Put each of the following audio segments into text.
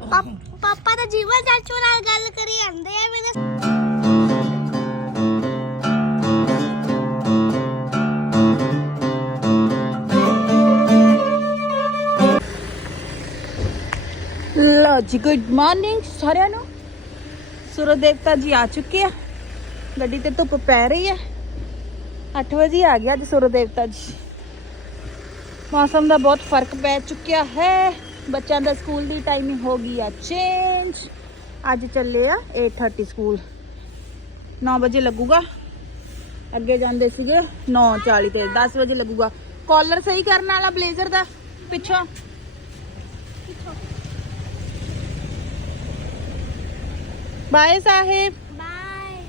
ਪਾਪਾ ਤਾਂ ਜੀਵਨ ਚਾਚੂ ਨਾਲ ਗੱਲ ਕਰੀ ਜਾਂਦੇ ਆ ਮੇਰੇ ਲੋ ਜੀ ਗੁੱਡ ਮਾਰਨਿੰਗ ਸਾਰਿਆਂ ਨੂੰ। ਸੂਰਜ ਦੇਵਤਾ ਜੀ ਆ ਚੁੱਕੇ ਆ। ਗੱਡੀ ਤੇ ਧੁੱਪ ਪੈ ਰਹੀ ਹੈ। 8 ਵਜੇ ਆ ਗਿਆ ਅੱਜ ਸੂਰਜ ਦੇਵਤਾ ਜੀ। ਮੌਸਮ ਦਾ ਬਹੁਤ ਫ਼ਰਕ ਪੈ ਚੁੱਕਿਆ ਹੈ। ਬੱਚਿਆਂ ਦਾ ਸਕੂਲ ਦੀ ਟਾਈਮਿੰਗ ਹੋ ਗਈ ਆ ਚੇਂਜ ਅੱਜ ਚੱਲੇ ਆ 8:30 ਸਕੂਲ 9 ਵਜੇ ਲੱਗੂਗਾ ਅੱਗੇ ਜਾਂਦੇ ਸੀਗੇ 9:40 ਤੇ 10 ਵਜੇ ਲੱਗੂਗਾ ਕਾਲਰ ਸਹੀ ਕਰਨ ਵਾਲਾ ਬਲੇਜ਼ਰ ਦਾ ਪਿੱਛੋਂ ਬਾਏ ਸਾਹਿਬ ਬਾਏ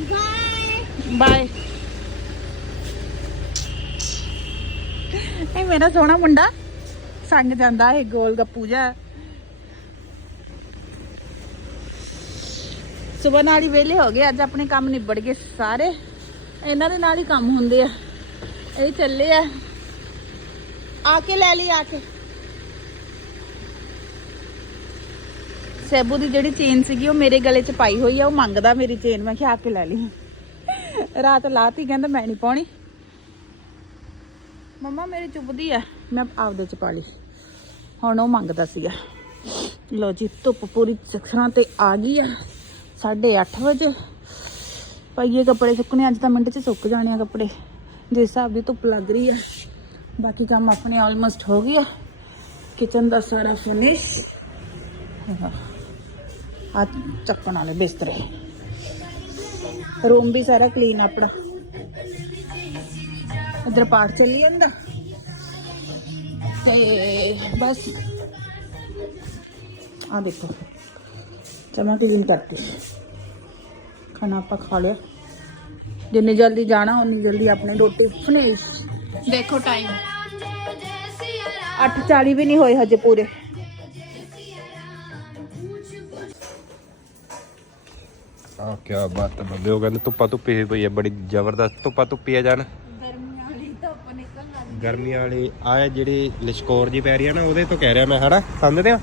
ਬਾਏ ਬਾਏ ਮੇਰਾ ਸੋਹਣਾ ਮੁੰਡਾ। ਸੰਗ ਜਾਂਦਾ ਇਹ ਗੋਲ ਗੱਪੂ ਜਾ ਸਵੇਰ ਨਾਲ ਹੀ ਵਿਹਲੇ ਹੋ ਗਏ, ਅੱਜ ਆਪਣੇ ਕੰਮ ਨਿਬੜ ਗਏ ਸਾਰੇ। ਇਹਨਾਂ ਦੇ ਨਾਲ ਹੀ ਕੰਮ ਹੁੰਦੇ ਆ। ਇਹ ਚੱਲੇ ਆ। ਆ ਕੇ ਲੈ ਲਈ, ਆ ਕੇ। ਸੈਬੂ ਦੀ ਜਿਹੜੀ ਚੇਨ ਸੀਗੀ, ਉਹ ਮੇਰੇ ਗਲੇ 'ਚ ਪਾਈ ਹੋਈ ਆ, ਉਹ ਮੰਗਦਾ ਮੇਰੀ ਚੇਨ। ਮੈਂ ਕਿਹਾ ਆ ਕੇ ਲੈ ਲਈ। ਰਾਤ ਲਾਤੀ, ਕਹਿੰਦਾ ਮੈਂ ਨਹੀਂ ਪਾਉਣੀ। ਮੰਮਾ, ਮੇਰੀ ਚੁੱਭਦੀ ਆ ਮੈਂ ਆਪਦੇ 'ਚ ਪਾ ਲਈ। ਹੁਣ ਉਹ ਮੰਗਦਾ ਸੀਗਾ। ਲੋ ਜੀ, ਧੁੱਪ ਪੂਰੀ ਚੱਕਰਾਂ ਤੇ ਆ ਗਈ ਆ 8:30 ਵਜੇ। ਪਾਈਏ ਕੱਪੜੇ ਸੁੱਕਣੇ, ਅੱਜ ਤਾਂ ਮਿੰਟ 'ਚ ਸੁੱਕ ਜਾਣੇ ਆ ਕੱਪੜੇ। ਜਿਸ ਹਿਸਾਬ ਦੀ ਧੁੱਪ ਲੱਗ ਰਹੀ ਆ ਬਾਕੀ ਕੰਮ ਆਪਣੇ ਆਲਮੋਸਟ ਹੋ ਗਿਆ ਕਿਚਨ ਦਾ ਸਾਰਾ ਫਿਨਿਸ਼ ਆ ਚੱਕਣ ਵਾਲੇ ਬਿਸਤਰੇ। ਰੂਮ ਵੀ ਸਾਰਾ ਕਲੀਨ ਆਪਣਾ। ਇਧਰ ਪਾਠ ਚੱਲੀ ਜਾਂਦਾ। ਤੇ ਬਸ। ਆ ਦੇਖੋ ਚਮਾ ਕਲੀਨ ਕਰਤੀ। ਖਾਣਾ ਆਪਾਂ ਖਾ ਲਿਆ। ਜਿੰਨੀ ਜਲਦੀ ਜਾਣਾ ਉਨੀ ਜਲਦੀ ਆਪਣੀ ਰੋਟੀ ਫਿਨਿਸ਼ ਦੇਖੋ ਟਾਈਮ 8:40 ਵੀ ਨਹੀਂ ਹੋਏ ਹਜੇ ਪੂਰੇ। ਆ ਕੀ ਬਾਤ ਹੈ ਬੰਦੇ ਉਹ ਕਹਿੰਦੇ ਧੁੱਪਾ ਧੁੱਪੀ ਹੋਈ ਪਈ ਹੈ, ਬੜੀ ਜ਼ਬਰਦਸਤ ਧੁੱਪਾ ਧੁੱਪੀ ਆ ਜਾਣ ਨਿਕਲਣ ਲੱਗ ਗਰਮੀ ਵਾਲੀ ਆ ਜਿਹੜੀ ਲਿਸ਼ਕੋਰ ਜੀ ਪੈ ਰਹੀ ਨਾ ਉਹਦੇ ਤੋਂ ਕਹਿ ਰਿਹਾ ਮੈਂ ਹਨਾ? ਸਮਝਦੇ ਹੋ?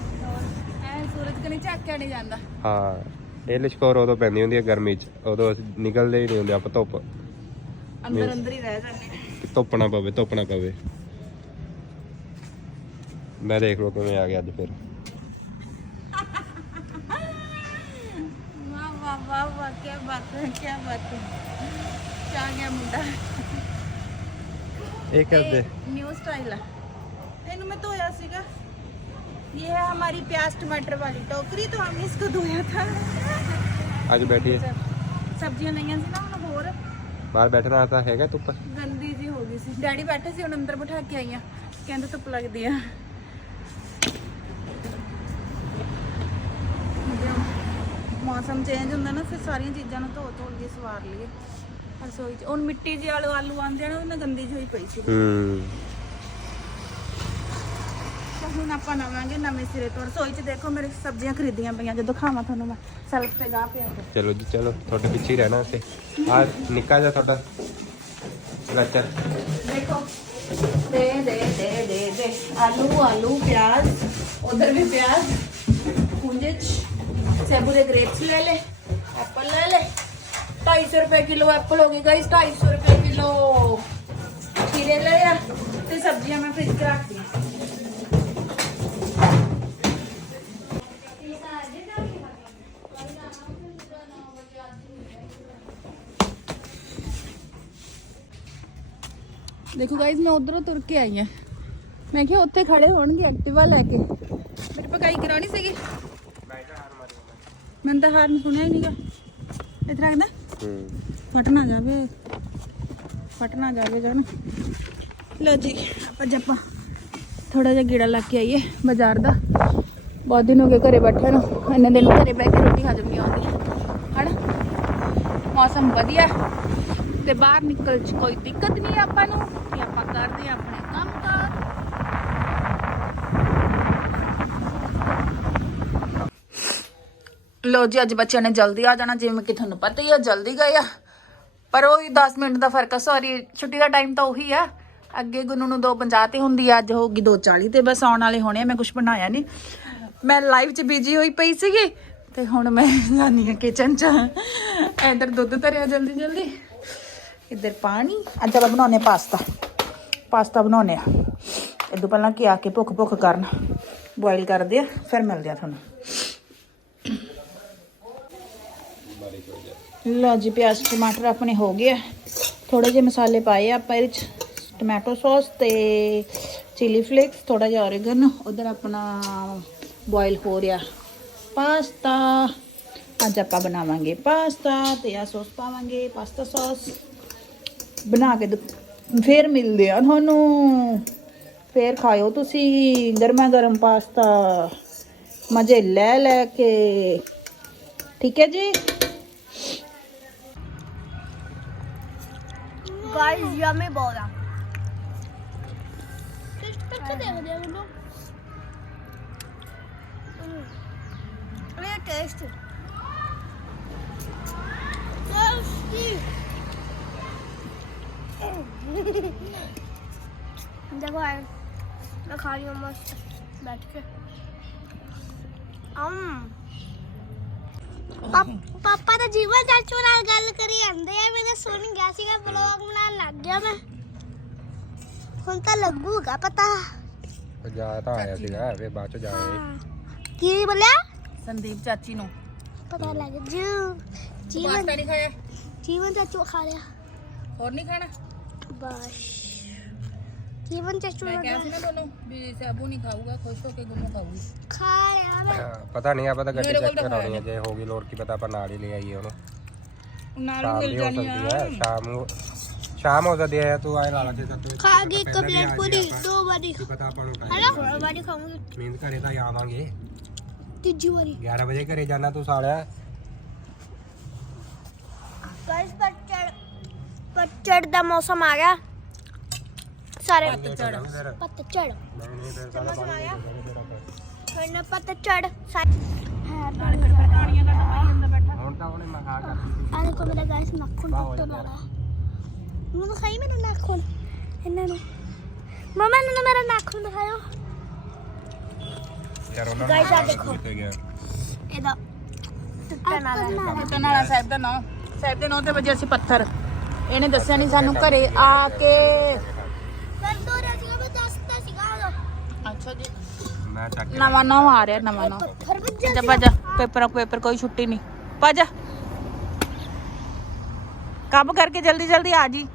ਐ ਸੂਰਜ ਕਨੇ ਝਾਕਿਆ ਨਹੀਂ ਜਾਂਦਾ। ਹਾਂ ਇਹ ਲਿਸ਼ਕੋਰ ਉਦੋਂ ਪੈਂਦੀ ਹੁੰਦੀ ਹੈ ਗਰਮੀ 'ਚ ਉਦੋਂ ਅਸੀਂ ਨਿਕਲਦੇ ਹੀ ਨਹੀਂ ਹੁੰਦੇ ਆਪਾਂ ਧੁੱਪ। ਅੰਦਰ ਅੰਦਰ ਹੀ ਰਹਿ ਜਾਂਦੇ ਧੁੱਪ ਨਾ ਪਵੇ ਧੁੱਪ ਨਾ ਪਵੇ। ਮੈਂ ਦੇਖ ਲਓ ਕਿਵੇਂ ਆ ਗਿਆ ਅੱਜ ਫਿਰ। ਵਾਹ ਵਾਹ ਵਾਹ ਵਾਹ ਕੀ ਬਾਤ ਹੈ ਕੀ ਬਾਤ ਹੈ। ਕਿਆ ਗਿਆ ਮੁੰਡਾ। ਇਹ ਕਰਦੇ न्यू स्टाइल है ਇਹਨੂੰ ਮੈਂ ਧੋਇਆ ਸੀਗਾ ये है हमारी प्याज टमाटर वाली टोकरी तो हमने इसको धोया था ਅੱਜ ਬੈਠੀ ਹੈ ਸਬਜ਼ੀਆਂ ਲਈਆਂ ਸੀ ਨਾ ਹੁਣ ਹੋਰ ਬਾਹਰ ਬੈਠਣਾ ਤਾਂ ਹੈਗਾ ਧੁੱਪ ਗੰਦੀ ਜੀ ਹੋ ਗਈ ਸੀ ਡੈਡੀ ਬੈਠੇ ਸੀ ਹੁਣ ਅੰਦਰ ਬਿਠਾ ਕੇ ਆਈਆਂ ਕਹਿੰਦੇ ਧੁੱਪ ਲੱਗਦੀ ਆ ਜਦੋਂ ਮੌਸਮ ਚੇਂਜ ਹੁੰਦਾ ਨਾ ਫਿਰ ਸਾਰੀਆਂ ਚੀਜ਼ਾਂ ਨੂੰ ਧੋ ਧੋ ਕੇ ਸਵਾਰ ਲਈਏ ਰਸੋਈ ਚ। ਹੁਣ ਮਿੱਟੀ ਜਿਹੇ ਆਲੂ ਆਲੂ ਆਉਂਦੇ ਨਾ ਉਹਨਾਂ ਗੰਦੀ ਜਿਹੀ ਹੋਈ ਪਈ ਸੀ। ਹੂੰ। ਤਾਂ ਹੁਣ ਆਪਾਂ ਨਵਾਂਗੇ ਨਵੇਂ ਸਿਰੇ ਤੋਂ। ਰਸੋਈ 'ਚ ਦੇਖੋ ਮੇਰੇ ਸਬਜ਼ੀਆਂ ਖਰੀਦੀਆਂ ਪਈਆਂ ਜਦੋਂ ਖਾਵਾਂ ਤੁਹਾਨੂੰ ਮੈਂ। ਸੈਲਫ ਤੇ ਗਾ ਪਿਆ ਤੇ ਚਲੋ ਜੀ ਚਲੋ ਤੁਹਾਡੇ ਪਿੱਛੇ ਹੀ ਰਹਿਣਾ ਤੇ ਆ ਨਿੱਕਾ ਜਿਹਾ ਤੁਹਾਡਾ। ਲੱਚਰ ਦੇਖੋ। ਦੇ ਦੇ ਦੇ ਦੇ ਦੇ। ਆਲੂ ਆਲੂ ਪਿਆਜ਼। ਉਧਰ ਵੀ ਪਿਆਜ਼। ਪੁੰਜੇ ਚ। ਸੇਬੂ ਦੇ ਗ੍ਰੇਪਸ ਲੈ ਲੈ ਐਪਲ ਲੈ ਲੈ। 250 ਰੁਪਏ ਕਿਲੋ ਐਪਲ ਹੋ ਗਏ ਗਾਇਸ 250 ਰੁਪਏ ਕਿਲੋ। ਖੀਰੇ ਲੈ ਆ ਤੇ ਸਬਜ਼ੀਆਂ ਮੈਂ ਫ੍ਰਿਜ 'ਚ ਰੱਖਤੀਆਂ। ਦੇਖੋ ਗਾਇਜ਼ ਮੈਂ ਉਧਰੋਂ ਤੁਰ ਕੇ ਆਈ ਆ ਮੈਂ ਕਿਹਾ ਉੱਥੇ ਖੜੇ ਹੋਣਗੇ ਐਕਟਿਵਾ ਲੈ ਕੇ। ਮੇਰੀ ਪਕਾਈ ਕਰਾਣੀ ਸੀਗੀ? ਮੈਂ ਤਾਂ ਹਾਰਨ ਸੁਣਿਆ ਹੀ ਨਹੀਂਗਾ ਇਧਰ ਆਂਦਾ ਹੂੰ ਫਟ ਨਾ ਜਾਵੇ। ਫਟ ਨਾ ਜਾਵੇ ਜਾਨ ਲੋ ਜੀ, ਆਪਾਂ ਜੱਪਾ ਥੋੜਾ ਜਿਹਾ ਗੇੜਾ ਲਾ ਕੇ ਆਈਏ ਬਾਜ਼ਾਰ ਦਾ। ਬਹੁਤ ਦਿਨ ਹੋ ਗਏ ਘਰੇ ਬੈਠੇ ਨੂੰ। ਇੰਨੇ ਦਿਨ ਘਰੇ ਬਹਿ ਕੇ ਰੋਟੀ ਹਜਮ ਨਹੀਂ ਆਉਂਦੀ ਹਨਾ? ਮੌਸਮ ਵਧੀਆ। ਤੇ ਬਾਹਰ ਨਿਕਲ ਚ ਕੋਈ ਦਿੱਕਤ ਨਹੀਂ ਆਪਾਂ ਨੂੰ। ਕਿ ਆਪਾਂ ਕਰਦੇ ਹਾਂ ਆਪਣੇ ਕੰਮ ਕਾਰ ਲੋ ਜੀ, ਅੱਜ ਬੱਚਿਆਂ ਨੇ ਜਲਦੀ ਆ ਜਾਣਾ, ਜਿਵੇਂ ਕਿ ਤੁਹਾਨੂੰ ਪਤਾ ਹੀ ਆ, ਜਲਦੀ ਗਏ ਆ। ਪਰ ਉਹ 10 ਮਿੰਟ ਦਾ ਫ਼ਰਕ ਆ ਸੌਰੀ ਛੁੱਟੀ ਦਾ ਟਾਈਮ ਤਾਂ ਉਹੀ ਆ। ਅੱਗੇ ਗੁੰਨੂ ਨੂੰ 2:50 ਤੇ ਹੁੰਦੀ ਆ, ਅੱਜ ਹੋਊਗੀ 2:40 ਤੇ, ਬਸ ਆਉਣ ਵਾਲੇ ਹੋਣੇ ਆ, ਮੈਂ ਕੁਝ ਬਣਾਇਆ ਨਹੀਂ ਮੈਂ ਲਾਈਵ 'ਚ ਬਿਜ਼ੀ ਹੋਈ ਪਈ ਸੀਗੀ, ਤੇ ਹੁਣ ਮੈਂ ਜਾਨੀ ਆ ਕਿਚਨ 'ਚ ਇੱਧਰ ਦੁੱਧ ਧਰਿਆ ਜਲਦੀ ਜਲਦੀ। ਇੱਧਰ ਪਾਣੀ। ਅੱਜ ਆਪਾਂ ਬਣਾਉਨੇ ਪਾਸਤਾ। ਪਾਸਤਾ ਬਣਾਉਨੇ ਆ ਇਦੋਂ ਪਹਿਲਾਂ ਕੀ ਆ ਕੇ ਭੁੱਖ ਭੁੱਖ ਕਰਨ। ਬੋਇਲ ਕਰਦੇ ਆ ਫਿਰ ਮਿਲਦੇ ਆ ਤੁਹਾਨੂੰ। ਲਓ ਜੀ, ਪਿਆਜ਼, ਟਮਾਟਰ ਆਪਣੇ ਹੋ ਗਏ ਆ। ਥੋੜੇ ਜਿਹੇ ਮਸਾਲੇ ਪਾਏ ਆ ਆਪਾਂ ਇਹਦੇ ਚ, ਟੋਮੈਟੋ ਸੌਸ ਤੇ ਚਿਲੀ ਫਲੇਕਸ ਥੋੜਾ ਜਿਹਾ ਔਰੇਗਨ, ਉਧਰ ਆਪਣਾ ਬੋਇਲ ਹੋ ਰਿਹਾ ਪਾਸਤਾ। ਅੱਜ ਆਪਾਂ ਬਣਾਵਾਂਗੇ ਪਾਸਤਾ ਤੇ ਆ ਸੌਸ ਪਾਵਾਂਗੇ, ਪਾਸਤਾ ਸੌਸ। ਬਣਾ ਕੇ ਦਿ- ਫਿਰ ਮਿਲਦੇ ਆ ਤੁਹਾਨੂੰ। ਫਿਰ ਖਾਇਓ ਤੁਸੀਂ ਗਰਮਾ ਗਰਮ ਪਾਸਤਾ। ਮਜ਼ੇ ਲੈ ਲੈ ਕੇ। ਠੀਕ ਹੈ ਜੀ? ਗਾਇਸ ਯਮੀ ਬਹੁਤ ਆ ਟੇਸਟ ਕਰਕੇ ਦੇਖਦੇ ਆ ਉਹਨੂੰ ਇਹ ਟੇਸਟ ਟੇਸਟੀ ਦੇਖੋ ਪਾਪਾ ਤਾਂ ਜੀਵਨ ਚਾਚੂ ਨਾਲ ਗੱਲ ਕਰੀ ਜਾਂਦੇ ਆ ਮੈਂ ਤਾਂ ਸੁਣ ਗਿਆ ਸੀਗਾ ਵਲੌਗ ਬਣਾਉਣ ਲੱਗ ਗਿਆ ਮੈਂ। ਹੁਣ ਤਾਂ ਲੱਗੂਗਾ ਪਤਾ। ਜਾ ਤਾਂ ਆਇਆ ਸੀਗਾ ਵੇ ਬਾਅਦ ਚ ਜਾਏ ਕੀ ਬੋਲਿਆ? ਸੰਦੀਪ ਚਾਚੀ ਨੂੰ। ਪਤਾ ਲੱਗ ਜੂ। ਜੀਵਨ ਨਹੀਂ ਖਾਇਆ? ਜੀਵਨ ਚਾਚੂ ਖਾ ਲਿਆ ਹੋਰ ਨਹੀਂ ਖਾਣਾ? ਬਸ। ਜੀਵਨ ਚਾਚੂ ਮੈਂ ਕਿਹਾ ਸੀ ਨਾ ਤੁਹਾਨੂੰ ਵੀ ਸਾਬੂ ਨਹੀਂ ਖਾਊਗਾ ਖੁਸ਼ ਹੋ ਕੇ ਗੁੰਨੂ ਖਾਊਗੀ। ਖਾ ਲਿਆ ਮੈਂ ਹਾਂ, ਪਤਾ ਨਹੀਂ ਆਪਾਂ ਤਾਂ ਗੱਡੀ ਮੇਰੇ ਕੋਲ ਚੈੱਕ ਤਾਂ ਕਰਾਉਣੀ ਹੈ ਜੇ ਹੋਗੀ ਲੋੜ ਕੀ ਪਤਾ ਆਪਾਂ ਨਾਲ ਹੀ ਲੈ ਆਈਏ ਉਹਨੂੰ। ਨਾਲ ਸ਼ਾਮ ਮਿਲ ਹੋ ਜਾਣੀ ਸਕਦੀ ਆ ਹੈ ਸ਼ਾਮ ਨੂੰ ਸ਼ਾਮ ਹੋ ਸਕਦੀ ਹੈ ਤੂੰ ਆਏ ਲਾ ਲਾ ਜੇ ਤਾਂ ਤੂੰ ਖਾ ਗਈ ਇੱਕ ਪਲੇਟ ਪੂਰੀ ਦੋ ਵਾਰੀ ਕੀ ਪਤਾ ਆਪਾਂ ਨੂੰ ਹੈਲੋ ਥੋੜਾ ਵਾਰੀ ਖਾਉਂਗੀ ਮਿਹਨਤ ਘਰੇ ਤਾਂ ਆਵਾਂਗੇ। ਤੀਜੀ ਵਾਰੀ। 11 ਵਜੇ ਘਰੇ ਜਾਣਾ ਤੂੰ ਸਾਲਿਆ। ਗਾਇਸ ਪੱਚੜ ਪੱਚੜ ਦਾ ਮੌਸਮ ਆ ਗਿਆ। ਸਾਰੇ ਪਤਝੜ ਪੱਤਝੜ ਨਹੀਂ ਨਹੀਂ ਫਿਰ ਸਾਲਾ ਮੌਸਮ ਆ ਗਿਆ। ਪਾਣੀ ਫਿਰ ਪੱਤਝੜ ਸਾਰੇ ਹੈ ਹੁਣ ਤਾਂ ਉਹਨੇ ਮਖਾ ਕਰਤੀ ਆ ਦੇਖੋ ਮੇਰਾ ਗਾਇਸ ਨਾਖੂਨ ਟੁੱਟਣ ਵਾਲਾ। ਮੈਨੂੰ ਦਿਖਾਈ ਮੇਰਾ ਨਾਖੂਨ ਇਹਨਾਂ ਨੂੰ। ਮਮਾ ਇਹਨਾਂ ਨੂੰ ਮੇਰਾ ਨਾਖੂਨ ਦਿਖਾਓ ਯਾਰ ਉਹਨਾਂ Guys, ਆਹ ਦੇਖੋ। ਕਿੱਥੇ ਗਿਆ ਇਹਦਾ। ਟੁੱਟਣ ਵਾਲਾ ਤੇ ਨਾਲਾ ਸਾਹਿਬ ਦਾ ਨਾਂ। ਸਾਹਿਬ ਦੇ ਨਾਂ ਤੇ ਵਜੇ ਅਸੀਂ ਪੱਥਰ। ਇਹਨੇ ਦੱਸਿਆ ਨਹੀਂ ਸਾਨੂੰ ਘਰੇ ਆ ਕੇ ਫਿਰ ਦੋ ਰਾਜੀਆਂ ਮੈਂ ਦੱਸਦਾ ਸੀਗਾ ਉਦੋਂ। ਅੱਛਾ ਜੀ। ਮੈਂ ਚੱਕ ਨਵਾਂ ਨਾਂ ਆ ਰਿਹਾ ਨਵਾਂ ਨਾਂ ਪੱਥਰ ਵੱਜਿਆ ਜਾ ਭੱਜ ਪੇਪਰ ਪੇਪਰ ਕੋਈ ਛੁੱਟੀ ਨਹੀਂ। ਭੱਜ। ਕੰਮ ਕਰਕੇ ਜਲਦੀ ਜਲਦੀ ਆ ਜੀ।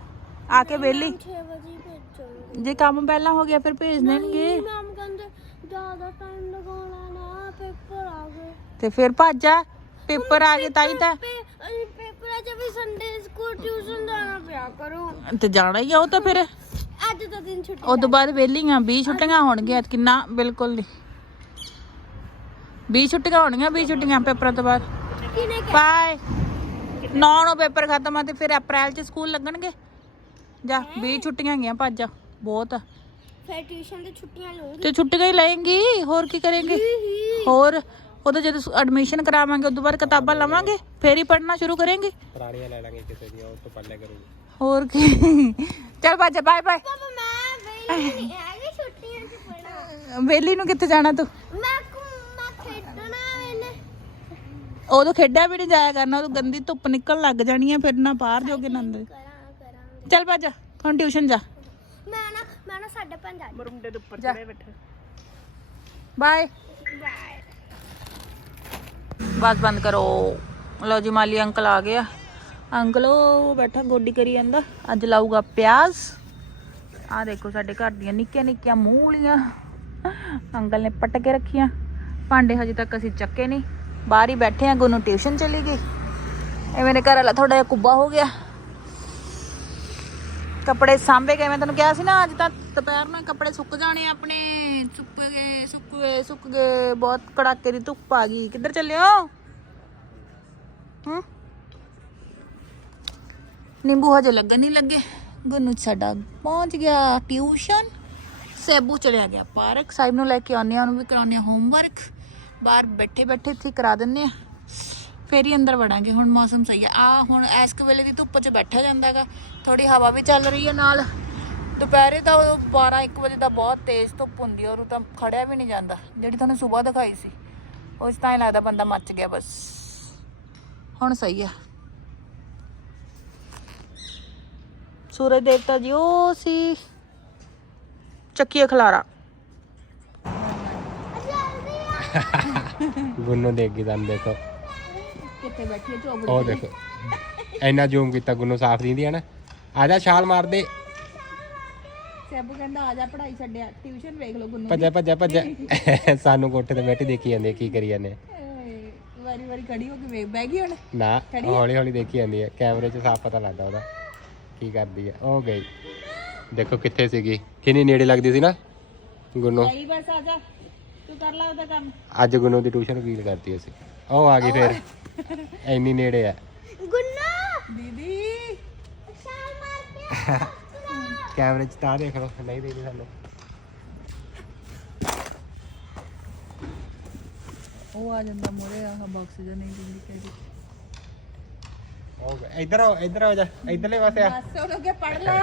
ਆ ਕੇ ਵੇਲੀ 6 ਵਜੇ ਭੇਜੋ। ਜੇ ਕੰਮ ਪਹਿਲਾਂ ਹੋ ਗਿਆ ਫਿਰ ਭੇਜ ਦੇਣਗੇ। ਮੈਮ ਕਹਿੰਦੇ ਜ਼ਿਆਦਾ ਟਾਈਮ ਲਗਾਉਣਾ ਨਾ ਪੇਪਰ ਆ ਗਏ। ਤੇ ਫਿਰ ਭੱਜ ਪੇਪਰ ਆ ਗਏ ਤਾਂ ਹੀ ਤਾਂ। ਪੇ ਅਸੀਂ ਪੇਪਰਾਂ 'ਚ ਵੀ ਸੰਡੇ ਸਕੂਲ ਟਿਊਸ਼ਨ ਜਾਣਾ ਪਿਆ ਕਰੋ। ਤੇ ਜਾਣਾ ਹੀ ਆ ਉਹ ਤਾਂ ਫਿਰ। ਅੱਜ ਦਾ ਦਿਨ ਛੁੱਟੀ ਉਸ ਤੋਂ ਬਾਅਦ ਵੇਲੀਆਂ 20 ਛੁੱਟੀਆਂ ਹੋਣਗੀਆਂ ਕਿੰਨਾ ਬਿਲਕੁਲ ਨਹੀਂ 20 ਛੁੱਟੀਆਂ ਹੋਣਗੀਆਂ 20 ਛੁੱਟੀਆਂ ਪੇਪਰਾਂ ਤੋਂ ਬਾਅਦ। ਕਿਨੇ ਬਾਏ। 9 ਨੂੰ ਪੇਪਰ ਖਤਮ ਆ ਤੇ ਫਿਰ ਅਪ੍ਰੈਲ ਚ ਸਕੂਲ ਲੱਗਣਗੇ। ਜਾ 20 ਛੁੱਟੀਆਂ ਗਈਆਂ ਭੱਜ ਜਾ ਬਹੁਤ ਆ। ਫਿਰ ਟਿਊਸ਼ਨ ਦੀ ਛੁੱਟੀਆਂ ਲਊਂਗੀ। ਤੇ ਛੁੱਟੀਆਂ ਹੀ ਲਏਂਗੀ ਹੋਰ ਕੀ ਕਰਾਂਗੇ? ਹੋਰ ਉਦੋਂ ਜਦੋਂ ਐਡਮਿਸ਼ਨ ਕਰਾਵਾਂਗੇ ਉਦੋਂ ਬਾਅਦ ਕਿਤਾਬਾਂ ਲਵਾਂਗੇ ਫੇਰ ਹੀ ਪੜ੍ਹਨਾ ਸ਼ੁਰੂ ਕਰਾਂਗੇ। ਪੁਰਾਣੀਆਂ ਲੈ ਲਾਂਗੇ ਕਿਸੇ ਦੀਆਂ ਉਹ ਤੋਂ ਪੱਲੇ ਕਰੂਗੀ। ਹੋਰ ਕੀ? ਚੱਲ ਭੱਜ ਬਾਏ ਬਾਏ ਪਾਪਾ ਮੈਂ ਵੇਲੀ ਨਹੀਂ ਹੈਗੀ ਛੁੱਟੀਆਂ 'ਚ ਪੜ੍ਹਨਾ। ਵੇਲੀ ਨੂੰ ਕਿੱਥੇ ਜਾਣਾ ਤੂੰ? ਮੈਂ ਘੁੰਮ- ਮੈਂ ਖੇਡਣਾ ਮੈਨੇ ਉਦੋਂ ਖੇਡਿਆ ਵੀ ਨਹੀਂ ਜਾਇਆ ਕਰਨਾ ਉਦੋਂ ਗੰਦੀ ਧੁੱਪ ਨਿਕਲ ਲੱਗ ਜਾਣੀ ਆ ਫਿਰ ਨਾ ਬਾਹਰ ਜੋਗੇ ਨਾ ਅੰਦਰ। ਕਰਾਂ ਕਰਾਂ ਚੱਲ ਭੱਜ ਹੁਣ ਟਿਊਸ਼ਨ ਜਾ। ਮੈਂ ਨਾ ਮੈਂ ਨਾ ਸਾਡੇ ਪੰਜ ਆ ਬਰੁੰਡੇ ਦੇ ਉੱਪਰ ਚੜੇ ਬੈਠੇ। ਬਾਏ ਬਾਏ ਬਾਤ ਬੰਦ ਕਰੋ। ਲਓ ਜੀ ਮਾਲੀ ਅੰਕਲ ਆ ਗਿਆ ਅੰਕਲ ਉਹ ਬੈਠਾ ਗੋਡੀ ਕਰੀ ਜਾਂਦਾ। ਅੱਜ ਲਾਊਗਾ ਪਿਆਜ਼। ਆ ਦੇਖੋ ਸਾਡੇ ਘਰ ਦੀਆਂ ਨਿੱਕੀਆਂ ਨਿੱਕੀਆਂ ਮੂਲੀਆਂ। ਅੰਕਲ ਨੇ ਪੱਟ ਕੇ ਰੱਖੀਆਂ। ਭਾਂਡੇ ਹਜੇ ਤੱਕ ਅਸੀਂ ਚੱਕੇ ਨਹੀਂ। ਬਾਹਰ ਹੀ ਬੈਠੇ ਆ ਗੁੰਨੂ ਟਿਊਸ਼ਨ ਚਲੀ ਗਈ। ਇਹ ਮੇਰੇ ਘਰ ਵਾਲਾ ਥੋੜਾ ਜਿਹਾ ਕੁੱਬਾ ਹੋ ਗਿਆ। ਕੱਪੜੇ ਸਾਂਭੇ ਗਏ। ਮੈਂ ਤੈਨੂੰ ਕਿਹਾ ਸੀ ਨਾ, ਅੱਜ ਤਾਂ ਦੁਪਹਿਰ ਨੂੰ ਕੱਪੜੇ ਸੁੱਕ ਜਾਣੇ ਆਪਣੇ। ਸੁੱਕ ਗਏ ਸੁੱਕ ਗਏ ਸੁੱਕ ਗਏ। ਬਹੁਤ ਕੜਾਕੇ ਦੀ ਧੁੱਪ ਆ ਗਈ। ਕਿੱਧਰ ਚੱਲੇ ਹੋ? ਹੂੰ? ਨਿੰਬੂ ਹਜੇ ਲੱਗਣ ਨਹੀਂ ਲੱਗੇ। ਗੁੰਨੂ ਸਾਡਾ ਪਹੁੰਚ ਗਿਆ ਟਿਊਸ਼ਨ। ਸੈਬੂ ਚਲਿਆ ਗਿਆ ਪਾਰਕ। ਸਾਹਿਬ ਨੂੰ ਲੈ ਕੇ ਆਉਂਦੇ ਆ, ਉਹਨੂੰ ਵੀ ਕਰਾਉਂਦੇ ਆ ਹੋਮਵਰਕ ਬਾਹਰ ਬੈਠੇ ਬੈਠੇ ਇੱਥੇ ਕਰਾ ਦਿੰਨੇ ਆ। ਫੇਰ ਹੀ ਅੰਦਰ ਵੜਾਂਗੇ, ਹੁਣ ਮੌਸਮ ਸਹੀ ਆ। ਆ ਹੁਣ ਇਸ ਵੇਲੇ ਦੀ ਧੁੱਪ 'ਚ ਬੈਠਾ ਜਾਂਦਾਗਾ ਥੋੜੀ ਹਵਾ ਵੀ ਚੱਲ ਰਹੀ ਹੈ ਨਾਲ। ਦੁਪਹਿਰੇ ਤਾਂ 12 1 ਵਜੇ ਦਾ ਬਹੁਤ ਤੇਜ਼ ਧੁੱਪ ਹੁੰਦੀ ਔਰ ਉਹ ਤਾਂ ਖੜਿਆ ਵੀ ਨਹੀਂ ਜਾਂਦਾ। ਜਿਹੜੀ ਤੁਹਾਨੂੰ ਸਵੇਰ ਦਿਖਾਈ ਸੀ, ਉਸ ਤਾਂ ਹੀ ਲੱਗਦਾ ਬੰਦਾ ਮੱਚ ਗਿਆ ਬਸ। ਹੁਣ ਸਹੀ ਆ। ਸੂਰਜ ਦੇਵਤਾ ਜੀ ਉਹ ਸੀ ਚੱਕੀਏ ਖਲਾਰਾ। ਗੁੰਨੂ ਦੇਖ ਗਈ ਤੁਹਾਨੂੰ ਦੇਖੋ। ਕਿੱਥੇ ਬੈਠੀ ਹੈ ਚੋਬੜੀ ਉਹ ਦੇਖੋ ਇੰਨਾ ਜ਼ੂਮ ਕੀਤਾ ਗੁੰਨੂ ਸਾਫ਼ ਦਿੰਦੀ ਹੈ ਨਾ ਆ ਜਾ ਛਾਲ ਮਾਰ ਦੇ ਸੈਬੂ ਕਹਿੰਦਾ ਆ ਜਾ ਪੜ੍ਹਾਈ ਛੱਡਿਆ ਟਿਊਸ਼ਨ ਵੇਖ ਲਓ ਗੁੰਨੂ ਭੱਜਾ ਭੱਜਾ ਭੱਜਾ। ਸਾਨੂੰ ਕੋਠੇ ਤੇ ਬੈਠੀ ਦੇਖੀ ਜਾਂਦੀ ਕੀ ਕਰੀ ਜਾਂਦੇ। ਵਾਰੀ ਵਾਰੀ ਖੜੀ ਹੋ ਕੇ ਵੇਖ ਗਈ ਹੁਣ? ਨਾ ਹੌਲੀ ਹੌਲੀ ਦੇਖੀ ਜਾਂਦੀ ਹੈ ਕੈਮਰੇ 'ਚ ਸਾਫ਼ ਪਤਾ ਲੱਗਦਾ ਉਹਦਾ। ਕੀ ਕਰਦੀ ਹੈ ਉਹ ਗਈ। ਦੇਖੋ ਕਿੱਥੇ ਸੀਗੀ। ਕਿੰਨੀ ਨੇੜੇ ਲੱਗਦੀ ਸੀ ਨਾ ਗੁੰਨੂ? ਆਈ ਬਸ ਆ ਜਾ। ਤੂੰ ਕਰ ਲੈ ਉਹਦਾ ਕੰਮ। ਅੱਜ ਗੁੰਨੂ ਦੀ ਟਿਊਸ਼ਨ ਫੀਲ ਕਰਤੀ ਅਸੀਂ। ਉਹ ਆ ਗਈ ਫਿਰ। ਇੰਨੀ ਨੇੜੇ ਆ। ਗੁੰਨਾ! ਦੀਦੀ। ਛਾਲ ਮਾਰ ਕੇ ਕੈਮਰੇ 'ਚ ਤਾਂ ਦੇਖ ਲਓ ਨਹੀਂ ਦੇਖਦੀ ਸਾਨੂੰ ਉਹ ਆ ਜਾਂਦਾ ਮੋਰੇ ਆ ਬਾਕਸ ਜਿਹਾ ਨਹੀਂ ਦਿੰਦੀ ਕਹਿੰਦੀ ਉਹ ਗਏ। ਇੱਧਰ ਆਓ ਇੱਧਰ ਆਓ ਜਾ ਇੱਧਰਲੇ ਪਾਸੇ ਆ ਬਸ ਉਹਨੂੰ ਕੇ ਪੜ ਲੈ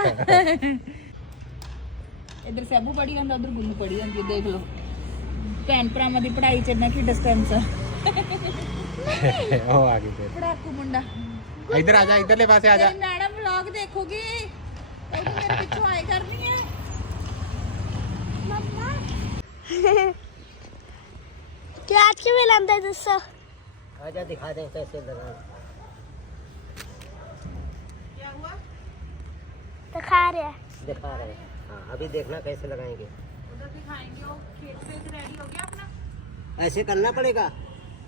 ਇੱਧਰ ਸੈਬੂ ਪੜੀ ਜਾਂਦਾ ਉਧਰ ਗੁੰਨੂ ਪੜੀ ਜਾਂਦੀ ਹੈ ਦੇਖ ਲਓ ਭੈਣ ਭਰਾਵਾਂ ਦੀ ਪੜ੍ਹਾਈ ਚ ਇੰਨਾ ਕੀ ਡਿਸਟੈਂਸ ਆ ਉਹ ਆ ਗਈ ਫਿਰ ਪੜਾਕੂ ਮੁੰਡਾ ਇੱਧਰ ਆ ਜਾ ਇੱਧਰਲੇ ਪਾਸੇ ਆ ਜਾ ਤੇਰੀ ਮੈਡਮ ਵਲੌਗ ਦੇਖੂਗੀ ਉਹ ਮੇਰੇ ਪਿੱਛੋਂ ਆਏ ਕਰਨੀ ਹੈ ਕਿ ਅੱਜ ਕਿਵੇਂ ਲਾਂਦਾ ਦੱਸੋ आजा दिखा दें कैसे दिखा रहे हैं। दिखा रहे हैं। हाँ अभी देखना कैसे लगाएँगे। ऐसे करना पड़ेगा।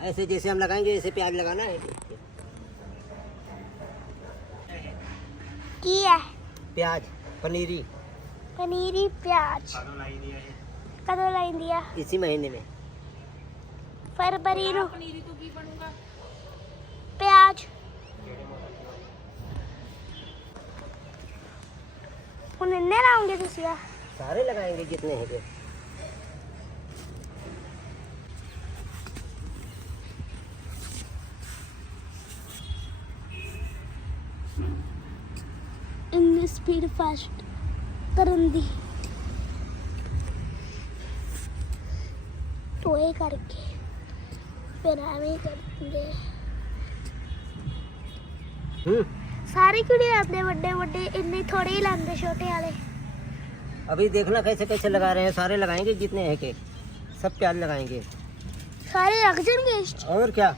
ऐसे जैसे हम लगाएँगे ऐसे प्याज लगाना है। किया प्याज पनीरी। पनीरी प्याज। कदों लाइन दिया इसी महीने में। फरवरी नो पनीरी तो की ਹੁਣ ਇੰਨੇ ਲਾਉਂਗੇ ਤੁਸੀਂ ਆ सारे लगाएंगे जितने हैं ਇੰਨੀ ਸਪੀਡ ਫਾਸਟ ਕਰਨ ਦੀ ਟੋਏ ਕਰਕੇ ਫਿਰ ਐਵੇਂ ਕਰਦੇ सारे क्यों नहीं लाते बड़े बड़े इतने थोड़े ही लाते छोटे वाले। अभी देखना कैसे कैसे लगा रहे हैं। सारे लगाएँगे जितने हैं के। सब प्याज लगाएँगे। सारे लग जाएँगे और क्या?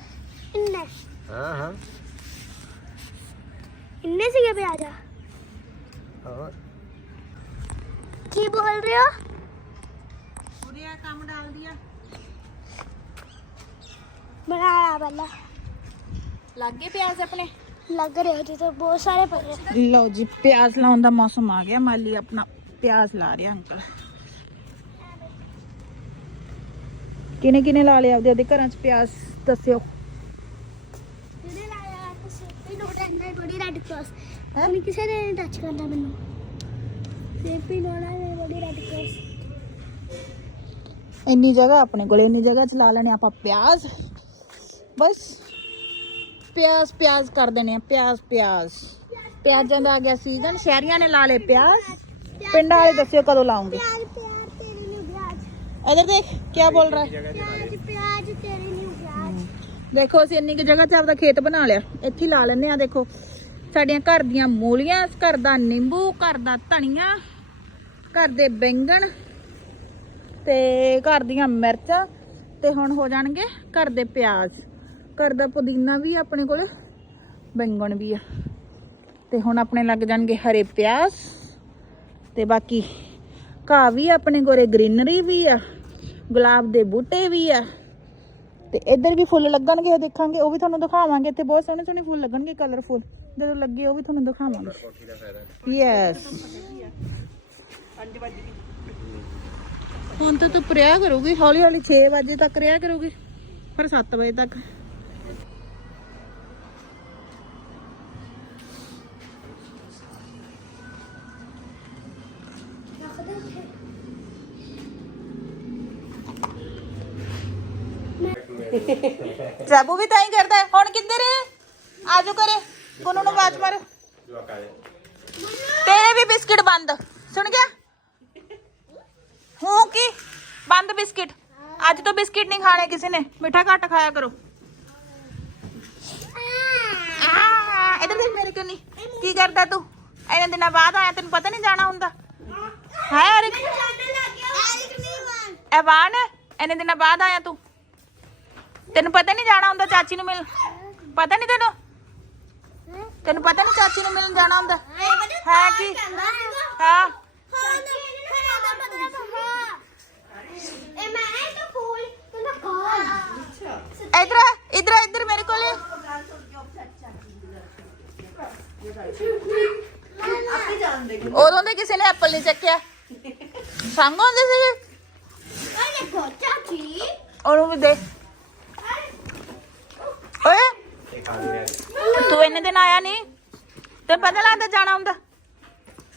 इनने हाँ हाँ। इनने से क्या प्याज और? की बोल रहे हो? काम डाल दिया। बना रहा बल्ला लग गए प्याज अपने? ਲੱਗ ਰਹੇ ਜੀ ਤਾਂ ਬਹੁਤ ਸਾਰੇ ਪਏ ਆ। ਲਓ ਜੀ ਪਿਆਜ਼ ਲਾਉਣ ਦਾ ਮੌਸਮ ਆ ਗਿਆ। ਮਾਲੀ ਆਪਣਾ ਪਿਆਜ਼ ਲਾ ਰਿਹਾ ਅੰਕਲ। ਕਿਨੇ ਕਿਨੇ ਲਾ ਲਿਆ? ਆਪਦੇ ਆਪਦੇ ਘਰਾਂ 'ਚ ਪਿਆਜ਼ ਦੱਸਿਓ। ਜਿਹੜੇ ਲਾਇਆ? ਤੁਸੀਂ ਵੀ ਨੋਟ ਐਂਡ ਬੜੀ ਰੈੱਡ ਕ੍ਰਾਸ ਨਹੀਂ ਕਿਸੇ ਨੇ ਟੱਚ ਕਰਨਾ ਮੈਨੂੰ। ਸੇਪੀ ਨੋੜਾ ਨੇ ਬੜੀ ਰੈੱਡ ਕ੍ਰਾਸ ਇੰਨੀ ਜਗ੍ਹਾ ਆਪਣੇ ਕੋਲ ਇੰਨੀ ਜਗ੍ਹਾ 'ਚ ਲਾ ਲੈਣੇ ਆਪਾਂ ਪਿਆਜ਼। ਬਸ। ਪਿਆਜ਼ ਪਿਆਜ਼ ਕਰ ਦੇਣੇ ਆ ਪਿਆਜ਼ ਪਿਆਜ਼। ਪਿਆਜ਼ਾਂ ਦਾ ਆ ਗਿਆ ਸੀਜ਼ਨ ਸ਼ਹਿਰੀਆਂ ਨੇ ਲਾ ਲਏ ਪਿਆਜ਼। ਪਿੰਡਾਂ ਵਾਲੇ ਦੱਸਿਓ ਕਦੋਂ ਲਾਉਂਗੇ। ਇਧਰ ਦੇਖ ਕੀ ਬੋਲ ਰਹਾ। ਹੈ ਦੇਖੋ ਅਸੀਂ ਇੰਨੀ ਕੁ ਜਗ੍ਹਾ 'ਚ ਆਪਦਾ ਖੇਤ ਬਣਾ ਲਿਆ। ਇੱਥੇ ਹੀ ਲਾ ਲੈਨੇ ਆ ਦੇਖੋ। ਸਾਡੀਆਂ ਘਰ ਦੀਆਂ ਮੂਲੀਆਂ ਘਰ ਦਾ ਨਿੰਬੂ ਘਰ ਦਾ ਧਨੀਆ ਘਰ ਦੇ ਬੈਂਗਣ ਤੇ ਘਰ ਦੀਆਂ ਮਿਰਚਾਂ ਤੇ ਹੁਣ ਹੋ ਜਾਣਗੇ ਘਰ ਦੇ ਪਿਆਜ਼। ਘਰ ਦਾ ਪੁਦੀਨਾ ਵੀ ਆਪਣੇ ਕੋਲ, ਬੈਂਗਣ ਵੀ ਆ। ਤੇ ਹੁਣ ਆਪਣੇ ਲੱਗ ਜਾਣਗੇ ਹਰੇ ਪਿਆਜ਼, ਤੇ ਬਾਕੀ ਘਾਹ ਵੀ ਆਪਣੇ ਕੋਲੇ, ਗ੍ਰੀਨਰੀ ਵੀ ਆ, ਗੁਲਾਬ ਦੇ ਬੂਟੇ ਵੀ ਆ। ਤੇ ਇੱਧਰ ਵੀ ਫੁੱਲ ਲੱਗਣਗੇ, ਉਹ ਦੇਖਾਂਗੇ, ਉਹ ਵੀ ਤੁਹਾਨੂੰ ਦਿਖਾਵਾਂਗੇ। ਇੱਥੇ ਬਹੁਤ ਸੋਹਣੇ ਸੋਹਣੇ ਫੁੱਲ ਲੱਗਣਗੇ ਕਲਰਫੁੱਲ ਜਦੋਂ ਲੱਗੇ, ਉਹ ਵੀ ਤੁਹਾਨੂੰ ਦਿਖਾਵਾਂਗੇ। ਯੈਸ ਹੁਣ ਤਾਂ ਤੂੰ ਪ੍ਰਿਆ ਕਰੂਗੀ ਹੌਲੀ ਹੌਲੀ 6 ਵਜੇ ਤੱਕ ਰਿਆ ਕਰੂਗੀ ਫਿਰ 7 ਵਜੇ ਤੱਕ। ਜਾਬੂ ਵੀ ਤਾਂ ਹੀ ਕਰਦਾ ਹੈ। ਹੁਣ ਕਿੱਧਰ ਹੈ ਆਜੋ ਕਰੇ ਕੋਨੋਂ ਨੂੰ ਬਾਤ ਮਾਰ ਤੇਰੇ ਵੀ ਬਿਸਕਿਟ ਬੰਦ ਸੁਣ ਗਿਆ ਹੂੰ ਕੀ ਬੰਦ ਬਿਸਕਿਟ ਅੱਜ ਤੋਂ ਬਿਸਕਿਟ ਨਹੀਂ ਖਾਣੇ ਕਿਸੇ ਨੇ ਮਿੱਠਾ ਘੱਟ ਖਾਇਆ ਕਰੋ ਆ ਇਧਰ ਦੇਖ ਮੇਰੇ ਕੋਲ ਨਹੀਂ ਕੀ ਕਰਦਾ ਤੂੰ ਇੰਨੇ ਦਿਨਾਂ ਬਾਅਦ ਆਇਆ ਤੈਨੂੰ ਪਤਾ ਨਹੀਂ ਜਾਣਾ ਹੁੰਦਾ ਹੈ ਅਰੇ ਐਵਾਨ ਇੰਨੇ ਦਿਨਾਂ ਬਾਅਦ ਆਇਆ ਤੂੰ ਤੈਨੂੰ ਪਤਾ ਨਹੀਂ ਜਾਣਾ ਹੁੰਦਾ ਚਾਚੀ ਨੂੰ ਮਿਲ ਪਤਾ ਨਹੀਂ ਤੈਨੂੰ? ਤੈਨੂੰ ਪਤਾ ਨਹੀਂ ਚਾਚੀ ਨੂੰ ਮਿਲਣ ਜਾਣਾ ਹੁੰਦਾ? ਹੈ ਕੀ? ਹਾਂ। ਇਧਰ ਇਧਰ ਇਧਰ ਮੇਰੇ ਕੋਲ। ਉਦੋਂ ਦੇ ਕਿਸੇ ਨੇ ਐਪਲ ਨਹੀਂ ਚੱਕਿਆ। ਸੰਗ ਹੁੰਦੇ ਸੀਗੇ। ਉਹਨੂੰ ਵੀ ਦੇ। ਓਏ ਤੂੰ ਇੰਨੇ ਦਿਨ ਆਇਆ ਨਹੀਂ ਤੇ ਪਤਾ ਲੱਗਦਾ ਜਾਣਾ ਹੁੰਦਾ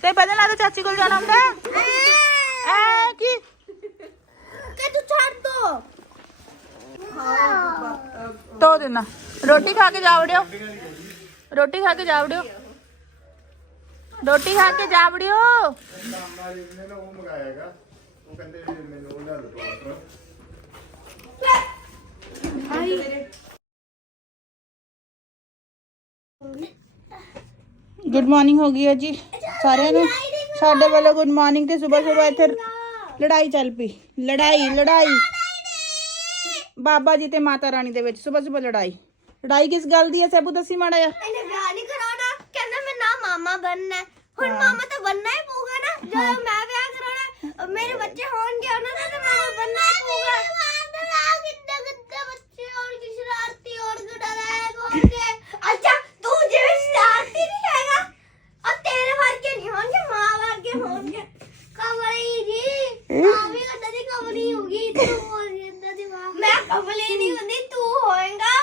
ਤੇ ਪਤਾ ਲੱਗਦਾ ਚਾਚੀ ਕੋਲ ਜਾਣਾ ਹੁੰਦਾ ਐ ਕੀ ਤੋ ਦੇਣਾ ਰੋਟੀ ਖਾ ਕੇ ਜਾਵੜਿਓ ਰੋਟੀ ਖਾ ਕੇ ਜਾਵੜਿਓ ਰੋਟੀ ਖਾ ਕੇ ਜਾਵੜਿਓ ਗੁੱਡ ਮਾਰਨਿੰਗ ਹੋ ਗਈ ਹੈ ਜੀ ਸਾਰਿਆਂ ਨੂੰ ਸਾਡੇ ਵੱਲੋਂ ਗੁੱਡ ਮਾਰਨਿੰਗ ਤੇ ਸਵੇਰ ਸਵੇਰ ਇੱਥੇ ਲੜਾਈ ਚੱਲ ਪਈ ਲੜਾਈ ਲੜਾਈ ਬਾਬਾ ਜੀ ਤੇ ਮਾਤਾ ਰਾਣੀ ਦੇ ਵਿੱਚ ਸਵੇਰ ਸਵੇਰ ਲੜਾਈ ਲੜਾਈ ਕਿਸ ਗੱਲ ਦੀ ਹੈ ਸਭੂ ਦੱਸੀ ਮਾੜਾ ਜਿਹਾ ਇਹਨੇ ਵਿਆਹ ਨਹੀਂ ਕਰਾਉਣਾ ਕਹਿੰਦਾ ਮੈਂ ਨਾ ਮਾਮਾ ਬਣਨਾ ਹੈ। ਹੁਣ ਮਾਮਾ ਤਾਂ ਬਣਨਾ ਹੀ ਪਊਗਾ ਨਾ ਜਦੋਂ ਮੈਂ ਵਿਆਹ ਕਰਾਉਣਾ ਮੇਰੇ ਬੱਚੇ ਹੋਣਗੇ ਉਹਨਾਂ ਦਾ ਤਾਂ ਮਾਮਾ ਬਣਨਾ ਹੀ ਪਊਗਾ ਕਿੰਨੇ ਕਿੰਨੇ ਬੱਚੇ ਹੋਣਗੇ ਸ਼ਰਾਰਤੀ ਔਰ ਗੜਾਇਕ ਹੋਣਗੇ ਅੱਛਾ ਤੂੰ ਜਿਵੇਂ ਸ਼ਰਾਰਤੀ ਨਹੀਂ ਹੈਗਾ ਆ ਤੇਰੇ ਵਰਗੇ ਨਹੀਂ ਹੋਣਗੇ ਮਾਂ ਵਰਗੇ ਹੋਣਗੇ ਕਮਲੀ ਜੀ ਮਾਂ ਵੀ ਕਦਾਂ ਦੀ ਕਮਲੀ ਹੋਗੀ ਤੂੰ ਹੋਣੀ ਏਦਾਂ ਦੀ ਮਾਂ ਮੈਂ ਕਮਲੀ ਨਹੀਂ ਹੁੰਦੀ ਤੂੰ ਹੋਏਗਾ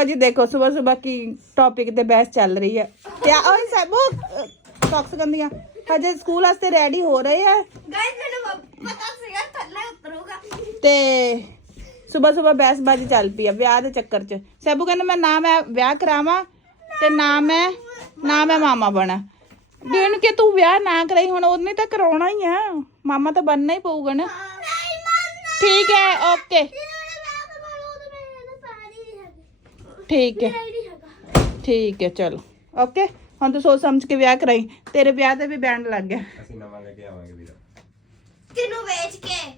ਲਓ ਜੀ ਦੇਖੋ ਸਵੇਰ ਸਵੇਰ ਕੀ ਟੌਪਿਕ ਤੇ ਬਹਿਸ ਚੱਲ ਰਹੀ ਹੈ। ਤੇ ਓਏ ਸਭੂ ਟੌਕਸ ਗੰਦੀਆਂ ਹਜੇ ਸਕੂਲ ਵਾਸਤੇ ਰੈਡੀ ਹੋ ਰਹੇ ਆ। ਗਾਇਸ ਮੈਨੂੰ ਪਤਾ ਸੀਗਾ ਥੱਲੇ ਉਤਰੂਗਾ। ਤੇ ਸਵੇਰ ਸਵੇਰ ਬਹਿਸਬਾਜ਼ੀ ਚੱਲ ਪਈ ਆ ਵਿਆਹ ਦੇ ਚੱਕਰ 'ਚ। ਸਭੂ ਕਹਿੰਦਾ ਮੈਂ ਨਾ ਮੈਂ ਵਿਆਹ ਕਰਾਵਾਂ ਤੇ ਨਾ ਮੈਂ ਨਾ ਮੈਂ ਮਾਮਾ ਬਣਾ। ਦੇਣ ਕੇ ਤੂੰ ਵਿਆਹ ਨਾ ਕਰਾਈ ਹੁਣ ਉਹਨੇ ਤਾਂ ਕਰਾਉਣਾ ਹੀ ਆ। ਮਾਮਾ ਤਾਂ ਬਣਨਾ ਹੀ ਪਊਗਾ ਨਾ। ਠੀਕ ਹੈ ਓਕੇ ਜਿਹਨੇ ਵਿਆਹ ਕਰਵਾਉਣਾ ਉਹਦੇ ਮੇਰੇ ਤਾਂ ਸਾਰੀ ਨਹੀਂ ਹੈਗੀ ਠੀਕ ਹੈ। ਠੀਕ ਹੈ ਚਲੋ। ਓਕੇ ਹੁਣ ਤੂੰ ਸੋਚ ਸਮਝ ਕੇ ਵਿਆਹ ਕਰਾਈ। ਤੇਰੇ ਵਿਆਹ ਤੇ ਵੀ ਬੈਂਡ ਲੱਗ ਗਿਆ। ਅਸੀਂ ਨਵਾਂ ਲੈ ਕੇ ਆਵਾਂਗੇ ਵੀਰਾ। ਤੈਨੂੰ ਵੇਚ ਕੇ।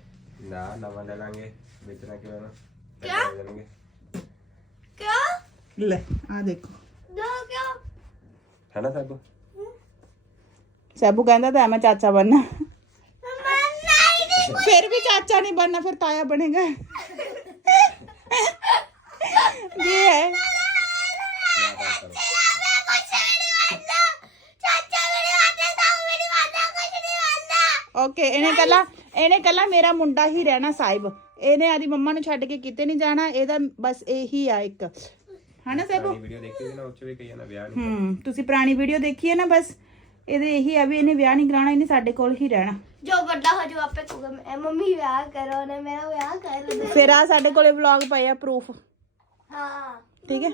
ਨਾ ਨਵਾਂ ਲੈ ਲਾਂਗੇ। ਵੇਚਣਾ ਕਿਉਂ ਨਾ? ਕਿਆ? ਕਿਉਂ? ਲੈ ਆ ਦੇਖੋ। ਦੋ ਕਿਉਂ? ਹੈ ਨਾ ਸਭ ਸੈਬੂ ਕਹਿੰਦਾ ਤਾਂ ਮੈਂ ਚਾਚਾ ਬਣਨਾ। ਮੰਨਣਾ ਹੀ ਨਹੀਂ ਫਿਰ ਵੀ। ਚਾਚਾ ਨਹੀਂ ਬਣਨਾ ਫਿਰ ਤਾਇਆ ਬਣੇਗਾ ਇਹ ਹੈ ਮੈਂ ਕੁਛ ਵੀ ਨਹੀਂ ਮੰਨਦਾ ਚਾਚਾ ਮੇਰੇ ਵਾਦੇ ਤਾਂ ਮੇਰੀ ਵਾਦਾ ਕੁਛ ਓਕੇ ਇਹਨੇ ਕੱਲਾ ਇਹਨੇ ਕੱਲਾ ਮੇਰਾ ਮੁੰਡਾ ਹੀ ਰਹਿਣਾ ਸਾਹਿਬ। ਇਹਨੇ ਆਦੀ ਮੰਮਾ ਨੂੰ ਛੱਡ ਕੇ ਕਿਤੇ ਨਹੀਂ ਜਾਣਾ ਇਹਦਾ ਬਸ ਇਹੀ ਆ ਇੱਕ। ਹਨਾ ਸੈਬੂ ਵੀਡੀਓ ਦੇਖੀ ਸੀ ਨਾ ਉਸ ਚ ਵੀ ਕਹੀਏ ਨਾ ਵਿਆਹ ਨਹੀਂ ਹੂੰ ਤੁਸੀਂ ਪੁਰਾਣੀ ਵੀਡੀਓ ਦੇਖੀ ਹੈ ਨਾ ਬਸ? ਇਹਦੇ ਇਹੀ ਆ ਵੀ ਇਹਨੇ ਵਿਆਹ ਨਹੀਂ ਕਰਾਉਣਾ ਇਹਨੇ ਸਾਡੇ ਕੋਲ ਹੀ ਰਹਿਣਾ। ਜੋ ਵੱਡਾ ਹੋ ਜਾ ਆਪੇ ਕਹੂਗਾ ਮੰਮੀ ਵਿਆਹ ਕਰੋ ਨਾ ਮੇਰਾ ਵਿਆਹ ਕਰ ਦੇ ਫਿਰ ਆ ਸਾਡੇ ਕੋਲੇ ਵਲੌਗ ਪਏ ਆ ਪ੍ਰੂਫ ਹਾਂ ਠੀਕ ਹੈ?